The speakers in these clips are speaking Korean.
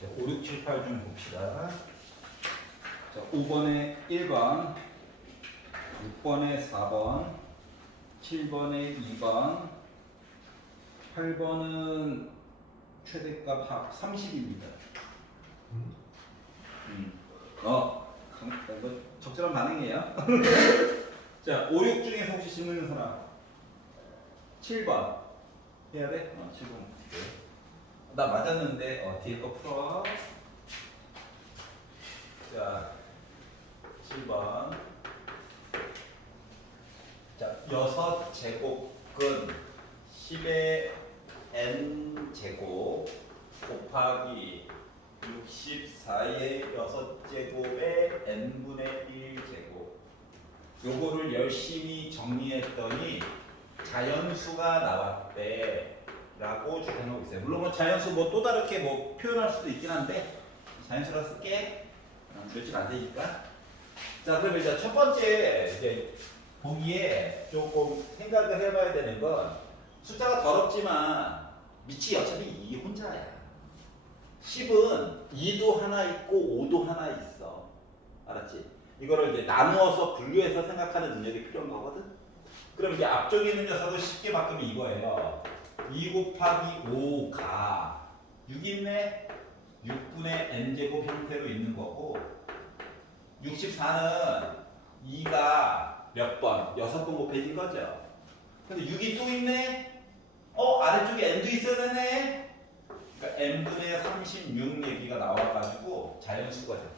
자, 5, 6, 7, 8 중 봅시다. 자, 5번에 1번, 6번에 4번, 7번에 2번, 8번은 최대값 합 30입니다. 이거 적절한 반응이에요. 자, 5, 6 중에서 혹시 질문 있는 사람? 7번 해야 돼? 7번. 나 맞았는데, 뒤에 거 풀어. 자, 7번. 자, 6제곱근 10의 n제곱 곱하기 64의 6제곱의 n분의 1제곱. 요거를 열심히 정리했더니 자연수가 나왔대 라고 주장하고 있어요. 물론 뭐 자연수 뭐 또 다르게 뭐 표현할 수도 있긴 한데 자연수라 쓸게. 며칠 안 되니까. 자, 그러면 이제 첫 번째 이제 보기에 조금 생각을 해봐야 되는 건 숫자가 더럽지만 밑이 어차피 2 혼자야. 10은 2도 하나 있고 5도 하나 있어. 알았지? 이거를 이제 나누어서 분류해서 생각하는 능력이 필요한 거거든. 그럼 이제 앞쪽에 있는 녀석을 쉽게 바꾸면 이거예요. 2 곱하기 5가 6 있네? 6분의 n제곱 형태로 있는 거고 64는 2가 몇 번? 6번 곱해진 거죠. 근데 6이 또 있네? 아래쪽에 n도 있었네? 그러니까 n분의 36 얘기가 나와가지고 자연수가 됐대.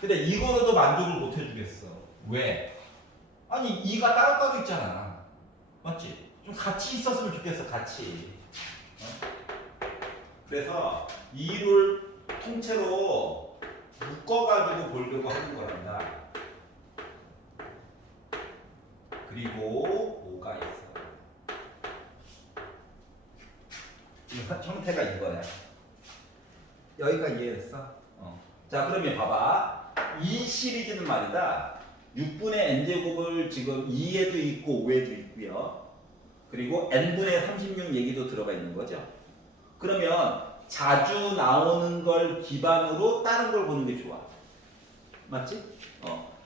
근데 이거로도 만족을 못 해주겠어. 왜? 아니 2가 따로따로 있잖아. 맞지? 좀 같이 있었으면 좋겠어. 같이. 그래서 2를 통째로 묶어가지고 보려고 하는 거란다. 그리고 5가 있어. 이 형태가 이거야. 여기가 이해됐어? 자, 그러면 봐봐. 이 시리즈는 말이다. 6분의 n제곱을 지금 2에도 있고 5에도 있고요. 그리고 n분의 36 얘기도 들어가 있는 거죠. 그러면 자주 나오는 걸 기반으로 다른 걸 보는 게 좋아. 맞지?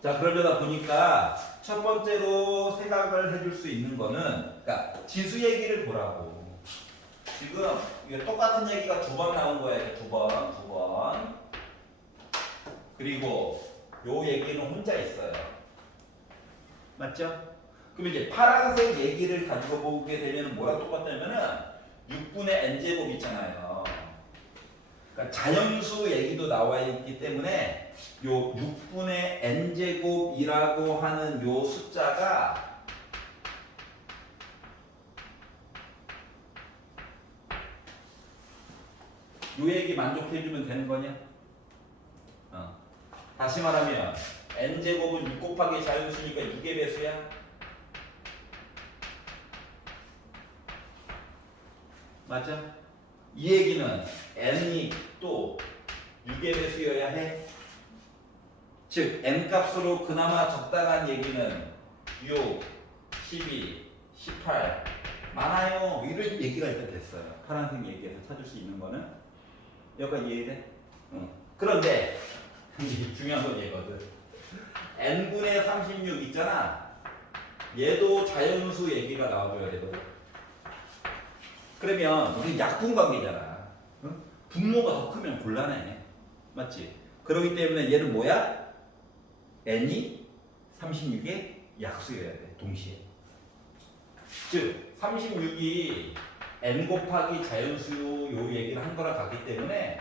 자, 그러려다 보니까 첫 번째로 생각을 해줄 수 있는 거는, 그러니까 지수 얘기를 보라고. 지금 이게 똑같은 얘기가 2번 나온 거예요. 2번. 그리고 요 얘기는 혼자 있어요. 맞죠? 그럼 이제 파란색 얘기를 가지고 보게 되면 뭐랑 똑같냐면은 6분의 n제곱 있잖아요. 그러니까 자연수 얘기도 나와 있기 때문에 요 6분의 n제곱이라고 하는 요 숫자가 요 얘기 만족해주면 되는 거냐? 다시 말하면 n제곱은 6 곱하기 자연수니까 6의 배수야? 맞아? 이 얘기는 n이 또 6의 배수여야 해? 즉 n 값으로 그나마 적당한 얘기는 6, 12, 18 많아요. 이런 얘기가 일단 됐어요. 파란색 얘기에서 찾을 수 있는 거는 여기까지 이해돼? 그런데 중요한 건 얘거든. n분의 36 있잖아. 얘도 자연수 얘기가 나와줘야 되거든. 그러면 우리 약분 관계잖아. 분모가 더 크면 곤란해. 맞지? 그렇기 때문에 얘는 뭐야? n이 36의 약수여야 돼. 동시에. 즉 36이 n 곱하기 자연수 요 얘기를 한 거랑 같기 때문에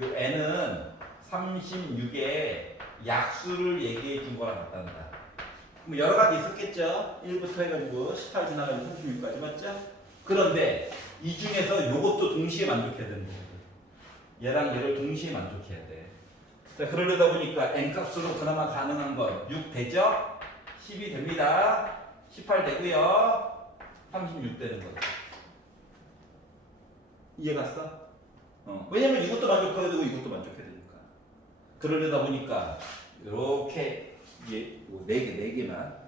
요 n은 36의 약수를 얘기해 준 거랑 같단다. 그럼 여러 가지 있었겠죠? 1부터 해가지고 18 지나가지고 36까지 맞죠? 그런데 이 중에서 요것도 동시에 만족해야 되는 거거든. 얘랑 얘를 동시에 만족해야 돼. 자, 그러려다 보니까 n 값으로 그나마 가능한 건 6 되죠? 12 됩니다. 18 되고요. 36 되는 거죠. 이해 갔어? 왜냐면 이것도 만족해야 되고 이것도 만족해야 되니까. 그러려다 보니까 이렇게 네 개만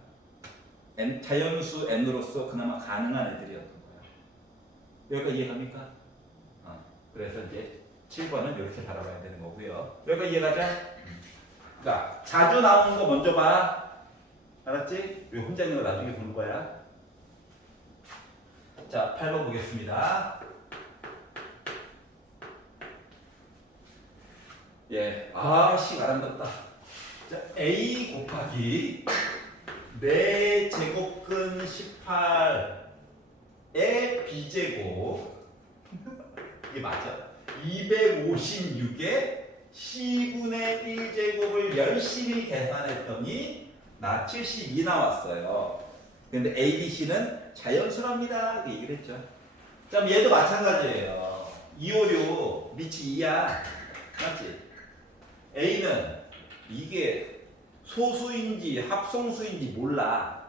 자연수 n으로서 그나마 가능한 애들이었던 거야. 여기까지 이해갑니까? 그래서 이제 7번은 이렇게 바라봐야 되는 거고요. 여기까지 이해가자? 그러니까 자주 나오는 거 먼저 봐. 알았지? 이거 혼자 있는 거 나중에 보는 거야. 자, 8번 보겠습니다. 예, 식 아름답다. 자, A 곱하기 4제곱근 18의 B제곱 이게 맞아. 256의 C분의 1제곱을 열심히 계산했더니 나 72 나왔어요. 근데 A, B, C는 자연수랍니다. 이렇게 얘기를 했죠. 그럼 얘도 마찬가지예요. 256 밑이 2야. 맞지? A는 이게 소수인지 합성수인지 몰라.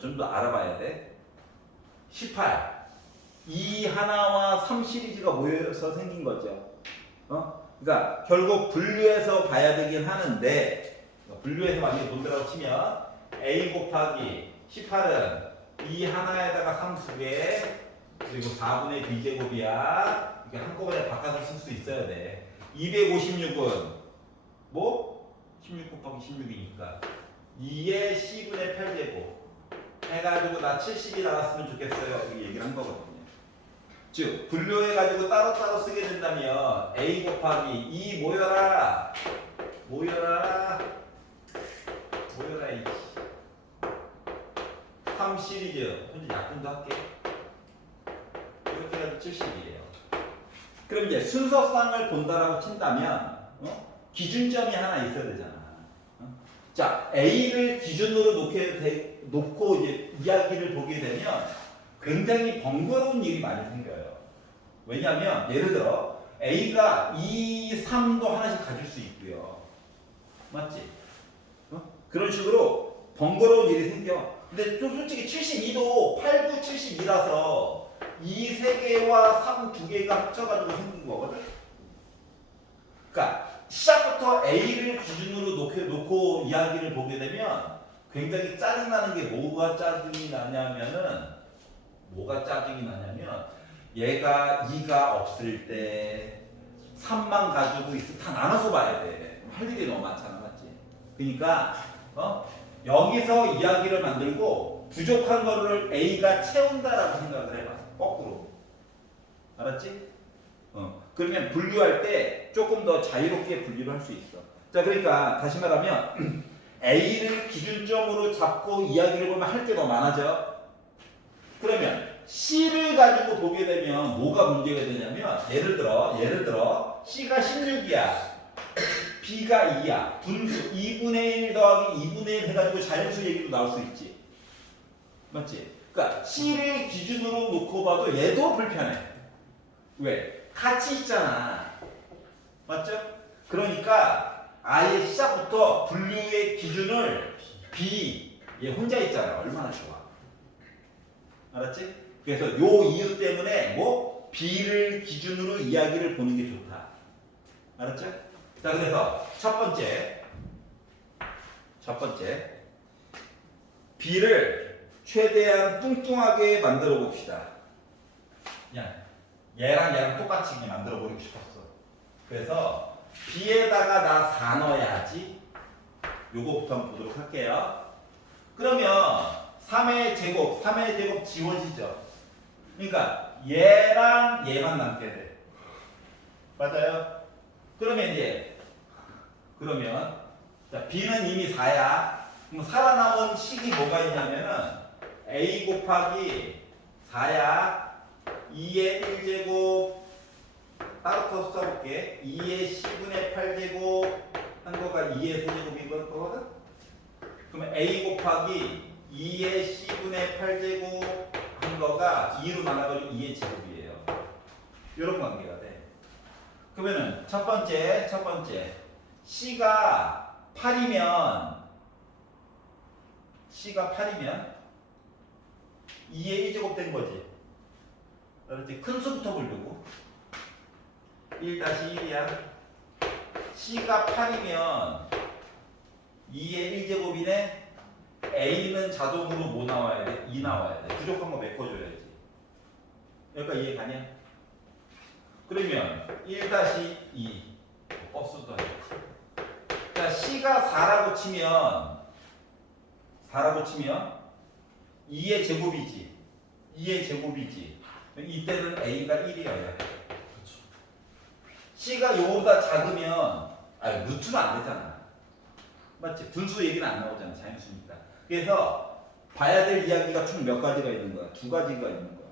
좀 더 알아봐야 돼. 18. 이 하나와 3 시리즈가 모여서 생긴 거죠. 그러니까 결국 분류해서 봐야 되긴 하는데 분류해서 만약에 본다고 치면 A 곱하기 18은 이 하나에다가 3 2개 그리고 4분의 B제곱이야. 이게 한꺼번에 바꿔서 쓸 수 있어야 돼. 256은 뭐? 16 곱하기 16이니까 2의 C분의 8제곱 해가지고 나 70이 나왔으면 좋겠어요. 이렇게 얘기를 한 거거든요. 즉 분류해가지고 따로따로 쓰게 된다면 A 곱하기 2 모여라 모여라 이 3 시리즈 현재 약분도 할게. 이렇게 해가지고 70이에요. 그럼 이제 순서상을 본다라고 친다면 기준점이 하나 있어야 되잖아. 자, A를 기준으로 놓고 이제 이야기를 보게 되면 굉장히 번거로운 일이 많이 생겨요. 왜냐하면 예를 들어 A가 2, 3도 하나씩 가질 수 있고요. 맞지? 그런 식으로 번거로운 일이 생겨. 근데 좀 솔직히 72도 8, 9, 72라서 2, 3개와 3, 2개가 합쳐가지고 생긴 거거든? 그러니까 시작부터 A를 기준으로 놓고 이야기를 보게 되면 굉장히 짜증나는 게 뭐가 짜증이 나냐면 얘가 2가 없을 때 3만 가지고 있어. 다 나눠서 봐야 돼. 할 일이 너무 많잖아. 맞지? 그러니까 여기서 이야기를 만들고 부족한 거를 A가 채운다라고 생각을 해봐. 거꾸로. 알았지? 그러면 분류할 때 조금 더 자유롭게 분류를 할 수 있어. 자, 그러니까 다시 말하면 A를 기준점으로 잡고 이야기를 보면 할 게 더 많아져. 그러면 C를 가지고 보게 되면 뭐가 문제가 되냐면 예를 들어 C가 16이야. B가 2야. 분수 2분의 1 더하기 2분의 1 해가지고 자연수 얘기도 나올 수 있지. 맞지? 그러니까 C를 기준으로 놓고 봐도 얘도 불편해. 왜? 같이 있잖아. 맞죠? 그러니까 아예 시작부터 분류의 기준을 B, 얘 혼자 있잖아. 얼마나 좋아. 알았지? 그래서 요 이유 때문에 B를 기준으로 이야기를 보는 게 좋다. 알았죠? 자, 그래서 첫 번째 B를 최대한 뚱뚱하게 만들어 봅시다. 얘랑 똑같이 그냥 만들어 버리고 싶었어. 그래서 B에다가 나 4 넣어야지. 요거부터 한번 보도록 할게요. 그러면 3의 제곱 지워지죠. 그러니까 얘랑 얘만 남게 돼. 맞아요? 그러면 자, B는 이미 4야. 그럼 살아남은 식이 뭐가 있냐면은 A 곱하기 4야. 2의 1제곱 따로 써볼게. 2의 C분의 8제곱 한 거가 2의 세제곱인 거거든? 그러면 A 곱하기 2의 C분의 8제곱 한 거가 2로 나눠버리면 2의 제곱이에요. 이런 관계가 돼. 그러면은 첫 번째 C가 8이면 2의 1제곱 된 거지. 그렇지? 큰 수부터 보려고 1-1이야. C가 8이면 2의 1제곱이네. A는 자동으로 뭐 나와야 돼? 2 나와야 돼. 부족한 거 메꿔줘야지. 여기까지 이해 가냐? 그러면 1-2 버스도 아니고. 자, C가 4라고 치면 2의 제곱이지. 2의 제곱이지. 이때는 A가 1이어야 돼. 그렇죠. C가 요거보다 작으면 루트는 안 되잖아. 맞지? 분수 얘기는 안 나오잖아. 자연수니까. 그래서 봐야 될 이야기가 총 몇 가지가 있는 거야? 2가지가 있는 거야.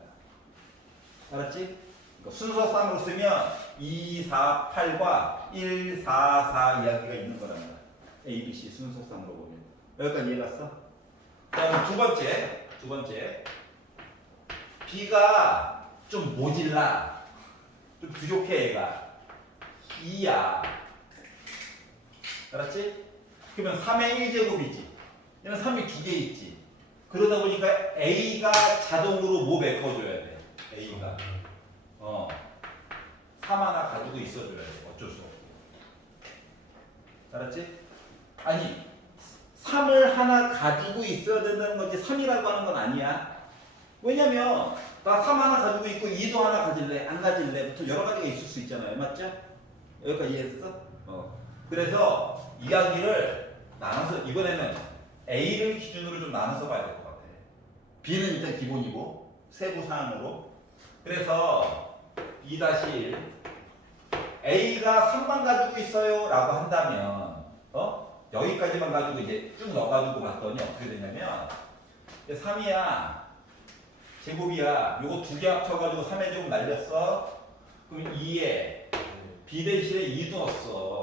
알았지? 그러니까 순서상으로 쓰면 2, 4, 8과 1, 4, 4 이야기가 있는 거란 말이야. A, B, C 순서상으로 보면. 여기까지 이해 갔어? 그다음 두 번째. B가 좀 모질라. 좀 부족해, 얘가. 2야. 알았지? 그러면 3의 1제곱이지. 얘는 3이 2개 있지. 그러다 보니까 A가 자동으로 뭐 메꿔줘야 돼? A가. 3 하나 가지고 있어줘야 돼. 어쩔 수 없고. 알았지? 아니, 3을 하나 가지고 있어야 된다는 거지 3이라고 하는 건 아니야. 왜냐면 나 3 하나 가지고 있고 2도 하나 가질래? 안 가질래? 부터 여러 가지가 있을 수 있잖아요. 맞죠? 여기까지 이해했어? 그래서 이야기를 나눠서 이번에는 A를 기준으로 좀 나눠서 봐야 될 것 같아. B는 일단 기본이고 세부 사항으로. 그래서 2-1 A가 3만 가지고 있어요 라고 한다면 여기까지만 가지고 이제 쭉 넣어가지고 봤더니 어떻게 되냐면 3이야 제곱이야. 요거 두 개 합쳐가지고 3의 제곱 날렸어. 그럼 2에 B 대신에 2 넣었어.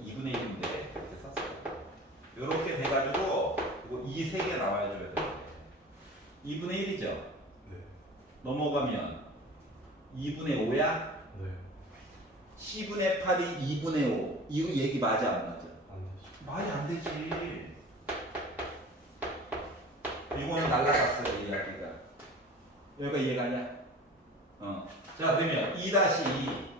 2분의 1인데 이렇게 썼어. 요렇게 돼가지고 이거 2 3개 나와줘야 돼. 2분의 1이죠. 네. 넘어가면 2분의 5야. 네. C분의 8이 2분의 5. 이거 얘기 맞아 안 맞아? 안 되죠. 말이 안 되지. 이거는 날라갔어요 이 이야기가. 여기가 이해가냐? 자 그러면 2-2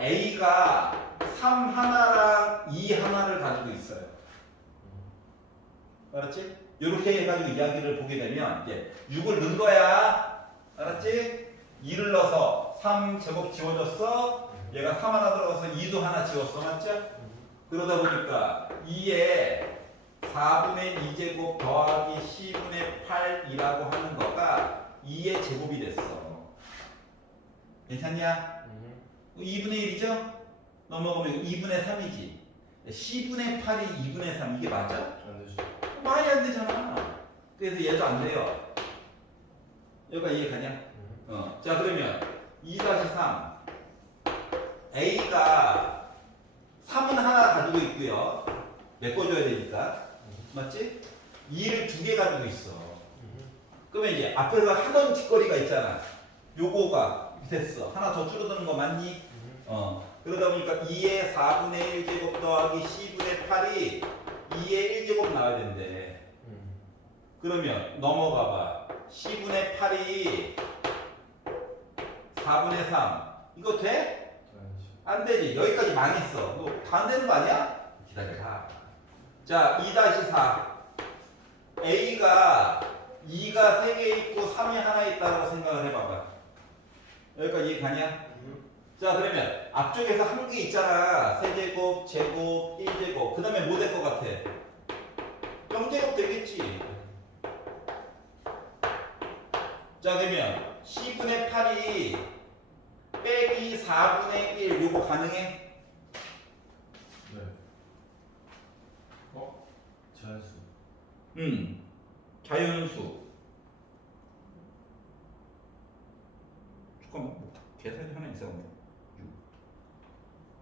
A가 3 하나랑 2 하나를 가지고 있어요. 알았지? 이렇게 해가지고 이야기를 보게 되면 이제 6을 넣은 거야. 알았지? 2를 넣어서 3 제곱 지워졌어. 얘가 3 하나 들어가서 2도 하나 지웠어. 맞죠? 그러다 보니까 2에 4분의 2제곱 더하기 C분의 8이라고 하는 거가 2의 제곱이 됐어. 괜찮냐? 2분의 1이죠? 넘어가면 2분의 3이지. C분의 8이 2분의 3 이게 맞아? 안 되죠. 말이 안 되잖아. 그래서 얘도 안 돼요. 여기가 이해가냐? 자 그러면 2-3 A가 3은 하나 가지고 있고요. 메꿔줘야 되니까. 맞지? 2를 2개 가지고 있어. 그러면 이제 앞에서 하던 짓거리가 있잖아. 요거가 됐어. 하나 더 줄어드는 거 맞니? 그러다 보니까 2의 4분의 1제곱 더하기 C분의 8이 2의 1제곱 나와야 된대. 그러면 넘어가 봐. C분의 8이 4분의 3. 이거 돼? 안 되지. 여기까지 망했어. 이거 다 안 되는 거 아니야? 기다려봐. 자, 2-4. A가 2가 3개 있고 3이 하나 있다고 생각을 해봐봐. 여기까지 이해 가냐? 자, 그러면 앞쪽에서 한 개 있잖아. 세제곱, 제곱, 1제곱. 그 다음에 뭐 될 것 같아? 0제곱 되겠지. 자, 그러면 C분의 8이 빼기 4분의 1 요거 가능해? 네. 자연수. 자연수. 잠깐만, 뭐 계산이 하나 이상한데.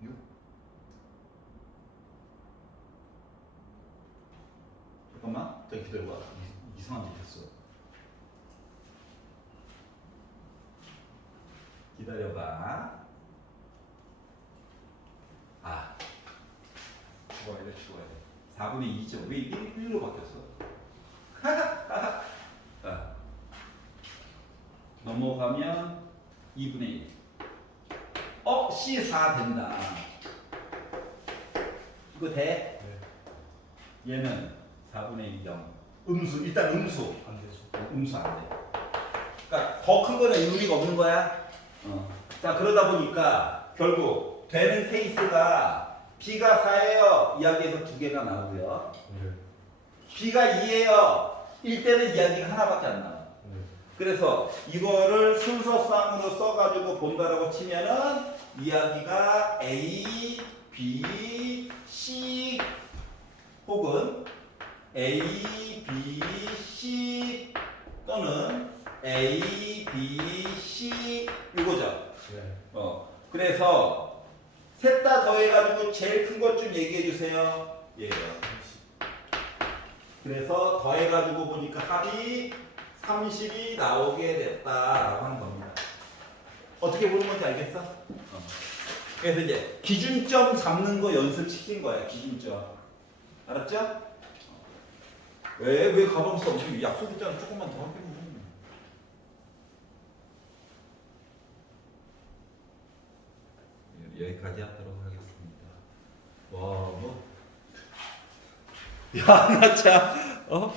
6. 잠깐만, 저 기다려봐. 이상한 짓 했어. 기다려봐. 죽어야 돼. 4분의 2죠. 왜 1로 바뀌었어? 넘어가면 2분의 1. C4 된다. 이거 돼? 네. 얘는 4분의 1 0. 음수. 일단 음수. 안 되죠. 음수 안 돼. 그러니까 더 큰 거는 의미가 없는 거야. 자, 그러다 보니까 결국 되는 케이스가 B가 4예요. 이야기에서 2개가 나오고요. 네. B가 2예요. 1대는 이야기가 하나밖에 안 나와요. 네. 그래서 이거를 순서상으로 써가지고 본다라고 치면은 이야기가 A, B, C 혹은 A, B, C 또는 A, B, C 이거죠. 네. 그래서 셋 다 더해가지고 제일 큰 것 좀 얘기해 주세요. 얘요. 그래서 더해가지고 보니까 합이 30이 나오게 됐다라고 하는 겁니다. 어떻게 보는 건지 알겠어? 그래서 이제 기준점 잡는 거 연습시킨 거야. 기준점. 알았죠? 왜 가방 써? 우리 약속 있잖아. 조금만 더 할게. 여기까지 하도록 하겠습니다. 와, 뭐. 야, 나 참.